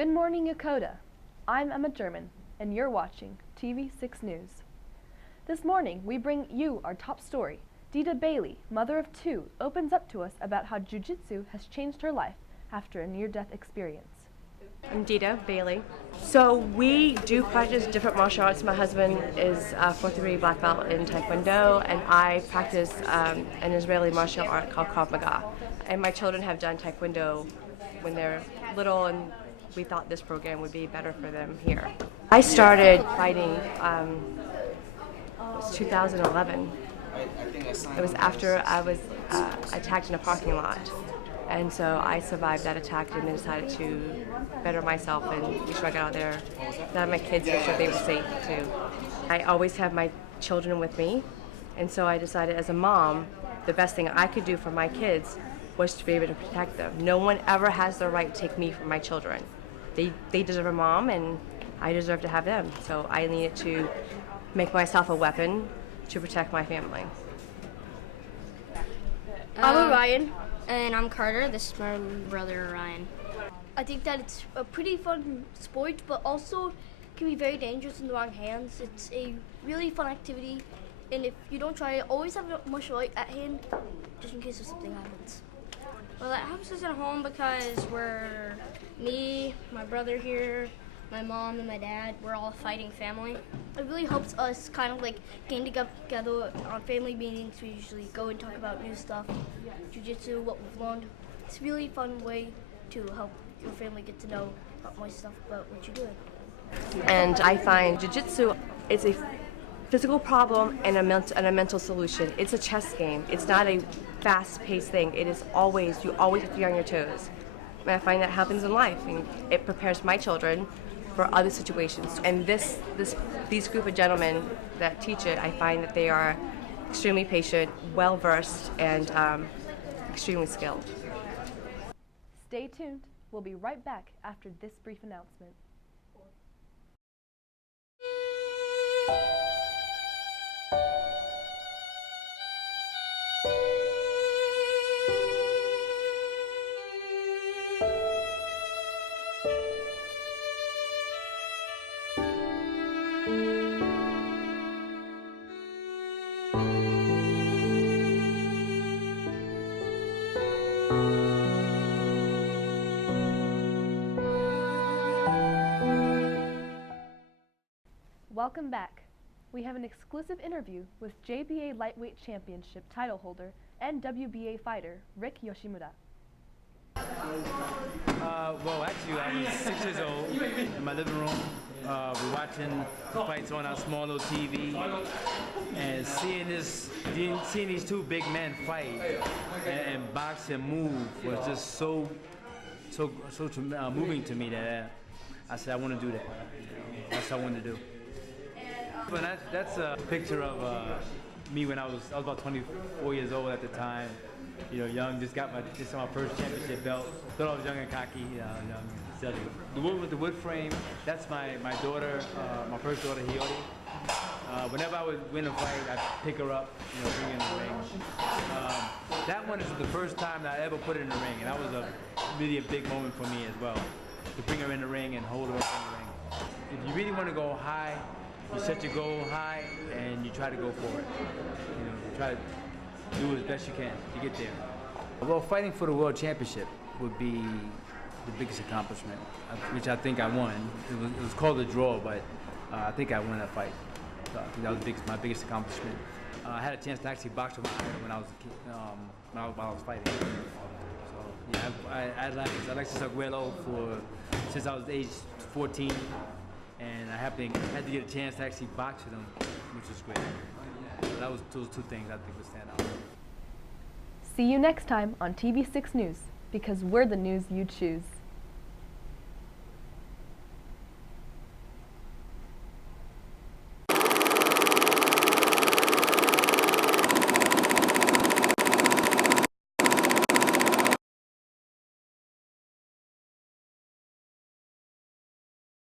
Good morning, Yokota. I'm Emma German, and you're watching TV6 News. This morning, we bring you our top story. Dita Bailey, mother of two, opens up to us about how jiu-jitsu has changed her life after a near-death experience. I'm Dita Bailey. So we do practice different martial arts. My husband is a fourth-degree black belt in Taekwondo, and I practice an Israeli martial art called Krav Maga. And my children have done Taekwondo when they're little, and we thought this program would be better for them here. I started fighting, it was 2011. It was after I was attacked in a parking lot. And so I survived that attack and then decided to better myself and make sure I got out there. Now my kids, make sure they were safe too. I always have my children with me, and so I decided as a mom, the best thing I could do for my kids was to be able to protect them. No one ever has the right to take me from my children. They deserve a mom, and I deserve to have them. So I needed to make myself a weapon to protect my family. I'm Ryan. And I'm Carter. This is my brother, Ryan. I think that it's a pretty fun sport, but also can be very dangerous in the wrong hands. It's a really fun activity, and if you don't try it, always have a martial art at hand, just in case if something happens. Well, it helps us at home because we're me, my brother here, my mom and my dad, we're all a fighting family. It really helps us kind of like getting together on family meetings. We usually go and talk about new stuff, jiu-jitsu, what we've learned. It's a really fun way to help your family get to know about more stuff about what you're doing. And I find jiu-jitsu is a physical problem and a mental solution. It's a chess game. It's not a fast-paced thing. It is always, you always have to be on your toes. And I find that happens in life, and it prepares my children for other situations. And these group of gentlemen that teach it, I find that they are extremely patient, well-versed, and extremely skilled. Stay tuned. We'll be right back after this brief announcement. Welcome back. We have an exclusive interview with JBA Lightweight Championship title holder and WBA fighter Rick Yoshimura. Well, actually, I was 6 years old in my living room. We're watching the fights on our small little TV, and seeing these two big men fight and box and move was just so moving to me that I said I want to do that. That's what I wanted to do. But that's a picture of me when I was about 24 years old at the time. You know, young, just got my first championship belt. Thought I was young and cocky, young, silly. The wood with the wood frame, that's my daughter, my first daughter, Hiyori. Whenever I would win a fight, I'd pick her up, bring her in the ring. That one is the first time that I ever put her in the ring, and that was really a big moment for me as well, to bring her in the ring and hold her up in the ring. If you really want to go high, you set your goal high and you try to go for it. You try to do as best you can to get there. Well, fighting for the world championship would be the biggest accomplishment, which I think I won. It was called a draw, but I think I won that fight. So I think that was my biggest accomplishment. I had a chance to actually box with my idol when I was a kid, while I was fighting. So yeah, I Alexis Arguello since I was age 14. And I had to get a chance to actually box with him, which was great. So that was those two things I think would stand out. See you next time on TV6 News, because we're the news you choose.